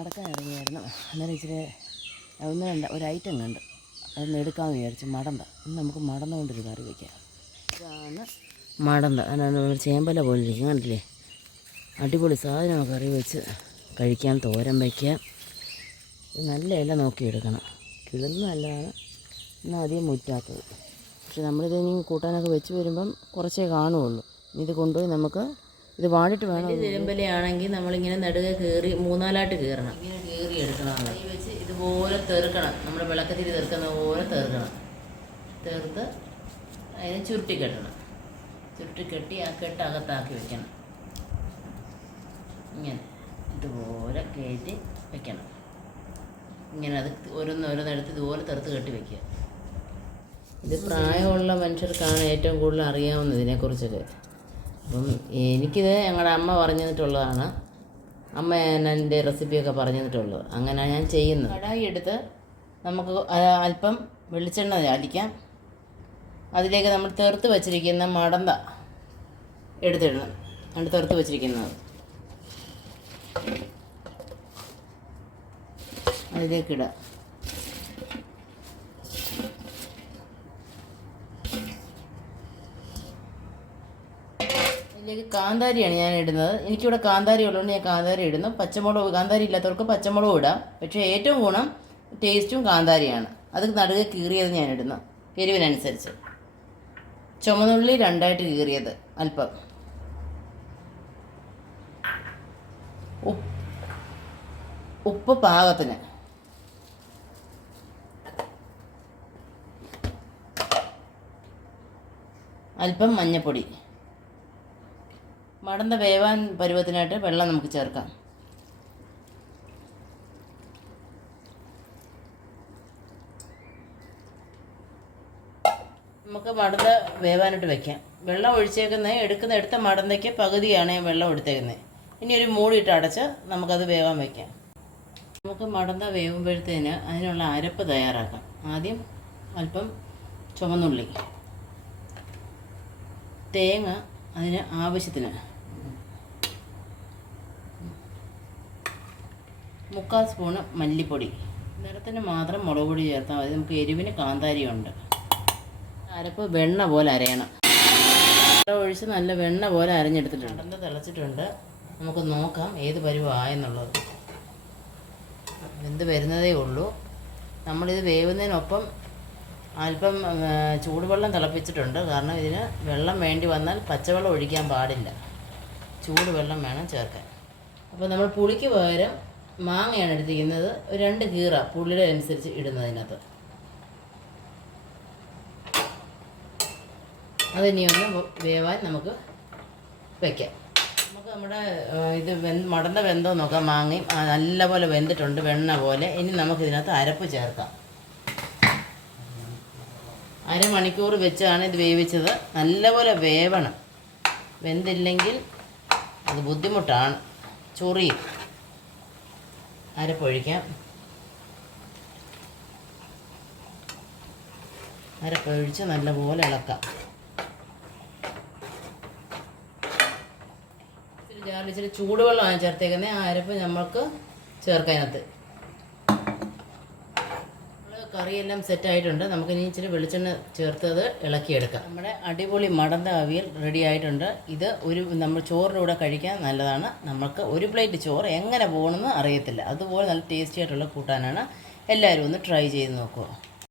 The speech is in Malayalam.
നടക്കാൻ ഇറങ്ങിയായിരുന്നു. അന്നേരം ഇച്ചിരി ഒന്ന് രണ്ട് ഒരു ഐറ്റം കണ്ട്. അതൊന്ന് എടുക്കാമെന്ന് വിചാരിച്ചു മടന്ത ഇന്ന് നമുക്ക് മടന്ന കൊണ്ടൊരു കറി വയ്ക്കാം ഇതാണ് മടന്ത ഒരു ചേമ്പല പോലെ ഇരിക്കും. കണ്ടില്ലേ? അടിപൊളി സാധനം കറി വെച്ച് കഴിക്കാൻ തോരൻ വയ്ക്കാം നല്ല ഇല നോക്കി എടുക്കണം. കിളുന്ന നല്ലതാണ് എന്നാൽ അധികം മുറ്റാത്തത്. പക്ഷെ നമ്മളിത് കൂട്ടാനൊക്കെ വെച്ച് വരുമ്പം കുറച്ചേ കാണുകയുള്ളൂ. ഇത് കൊണ്ടുപോയി നമുക്ക് ഇത് വാടിട്ട് വേണം? തിരുമ്പലയാണെങ്കിൽ നമ്മളിങ്ങനെ നടുക കയറി മൂന്നാലായിട്ട് കയറണം. ഇങ്ങനെ കയറി എടുക്കണം കൈ വെച്ച് ഇതുപോലെ തെറുക്കണം. നമ്മുടെ വിളക്കത്തിരി തെറുക്കുന്ന പോലെ തെറുക്കണം. തെറുത്ത് അതിനെ ചുരുട്ടി കെട്ടണം. ചുരുട്ടി കെട്ടി ആ കെട്ട് അകത്താക്കി വെക്കണം. ഇങ്ങനെ. ഇതുപോലെ കയറ്റി വെക്കണം. ഇങ്ങനെ അത് ഓരോന്നോരോന്നെടുത്ത് ഇതുപോലെ തെറുത്ത് കെട്ടി വെക്കുക. ഇത് പ്രായമുള്ള മനുഷ്യർക്കാണ് ഏറ്റവും കൂടുതൽ അറിയാവുന്നത് ഇതിനെക്കുറിച്ചൊക്കെ അപ്പം എനിക്കിത് ഞങ്ങളുടെ അമ്മ പറഞ്ഞു അമ്മ എന്റെ റെസിപ്പിയൊക്കെ പറഞ്ഞു തന്നിട്ടുള്ളത് അങ്ങനെ ഞാൻ ചെയ്യുന്നത്. കടായി എടുത്ത് നമുക്ക് അല്പം വെളിച്ചെണ്ണ അടിക്കാം. അതിലേക്ക് നമ്മൾ തെറുത്ത് വച്ചിരിക്കുന്ന മടന്ത എടുത്തിടണം. എന്നിട്ട് തെറുത്ത് വച്ചിരിക്കുന്നത്. അതിലേക്ക് ഇതിലേക്ക് കാന്താരിയാണ് ഞാൻ ഇടുന്നത്. എനിക്കിവിടെ കാന്താരി ഉള്ളതുകൊണ്ട് ഞാൻ കാന്താരി ഇടുന്നു. പച്ചമുളക് കാന്താരി ഇല്ലാത്തവർക്ക് പച്ചമുളകും ഇടാം. പക്ഷേ ഏറ്റവും ഗുണം ടേസ്റ്റും കാന്താരിയാണ്. അത് നടുക കീറിയത് ഞാൻ ഇടുന്നു. എരിവിനനുസരിച്ച്. ചുമന്നുള്ളി രണ്ടായിട്ട് കീറിയത് അല്പം. ഉപ്പ് പാകത്തിന്. അല്പം മഞ്ഞൾപ്പൊടി മടന്ത വേവാൻ പരുവത്തിനായിട്ട് വെള്ളം നമുക്ക് ചേർക്കാം. നമുക്ക് മടന്ത വേവാനായിട്ട് വെക്കാം. വെള്ളം ഒഴിച്ചേക്കുന്ന എടുക്കുന്ന എടുത്ത മടന്തയ്ക്ക് പകുതിയാണ് വെള്ളം എടുത്തേക്കുന്നത് ഇനി ഒരു മൂടിയിട്ട് അടച്ച് നമുക്കത് വേവാൻ വെക്കാം. നമുക്ക് മടന്ത വേവുമ്പോഴത്തേന് അതിനുള്ള അരപ്പ് തയ്യാറാക്കാം. ആദ്യം അല്പം ചുമന്നുള്ളി തേങ്ങ അതിന് ആവശ്യത്തിന്. മുക്കാൽ സ്പൂണ് മല്ലിപ്പൊടി. നിറത്തിന് മാത്രം മുളക് പൊടി ചേർത്താൽ മതി. നമുക്ക് എരിവിന് കാന്താരിയുണ്ട്. അരപ്പ് വെണ്ണ പോലെ അരയണം. ഒഴിച്ച് നല്ല വെണ്ണ പോലെ അരഞ്ഞെടുത്തിട്ടുണ്ട്. എന്താ തിളച്ചിട്ടുണ്ട്. നമുക്ക് നോക്കാം ഏത് പരുവായെന്നുള്ളത് എന്ത് വരുന്നതേ ഉള്ളൂ. നമ്മളിത് വേവുന്നതിനൊപ്പം അല്പം ചൂടുവെള്ളം തിളപ്പിച്ചിട്ടുണ്ട്. കാരണം ഇതിന് വെള്ളം വേണ്ടി വന്നാൽ പച്ചവെള്ളം ഒഴിക്കാൻ പാടില്ല. ചൂടുവെള്ളം വേണം ചേർക്കാൻ. അപ്പോൾ നമ്മൾ പുളിക്ക് പകരം മാങ്ങയാണ് എടുത്തിരിക്കുന്നത്. രണ്ട് കീറ പുളിയുടെ അനുസരിച്ച് ഇടുന്നതിനകത്ത് അതിനി ഒന്ന് വേവാൻ നമുക്ക് വയ്ക്കാം നമുക്ക് നമ്മുടെ ഇത് വെന്ത് മടന്ന വെന്തോ നോക്കാം. മാങ്ങയും നല്ലപോലെ വെന്തിട്ടുണ്ട് വെണ്ണ പോലെ. ഇനി നമുക്കിതിനകത്ത് അരപ്പ് ചേർക്കാം. അരമണിക്കൂർ വെച്ചാണ് ഇത് വേവിച്ചത്. നല്ലപോലെ വേവണം. വെന്തില്ലെങ്കിൽ അത് ബുദ്ധിമുട്ടാണ്. ചൊറിയും അരപ്പൊഴിക്കാം അരപ്പൊഴിച്ച് നല്ലപോലെ ഇളക്കാം. ഇച്ചിരി ചൂടുവെള്ളമാണ് ചേർത്തേക്കുന്നത്. ആ അരപ്പ് നമ്മൾക്ക് ചേർക്കാനകത്ത് കറിയെല്ലാം സെറ്റ് ആയിട്ടുണ്ട്. നമുക്ക് ഇനി ഇച്ചിരി വെളിച്ചെണ്ണ ചേർത്തത് ഇളക്കിയെടുക്കാം. നമ്മുടെ അടിപൊളി മടന്ത അവിയൽ റെഡി ആയിട്ടുണ്ട്. ഇത് ഒരു നമ്മൾ ചോറിലൂടെ കഴിക്കാൻ നല്ലതാണ്. നമുക്ക് ഒരു പ്ലേറ്റ് ചോറ് എങ്ങനെ പോകണമെന്ന് അറിയത്തില്ല. അതുപോലെ നല്ല ടേസ്റ്റി ആയിട്ടുള്ള കൂട്ടാനാണ്. എല്ലാവരും ഒന്ന് ട്രൈ ചെയ്ത് നോക്കുക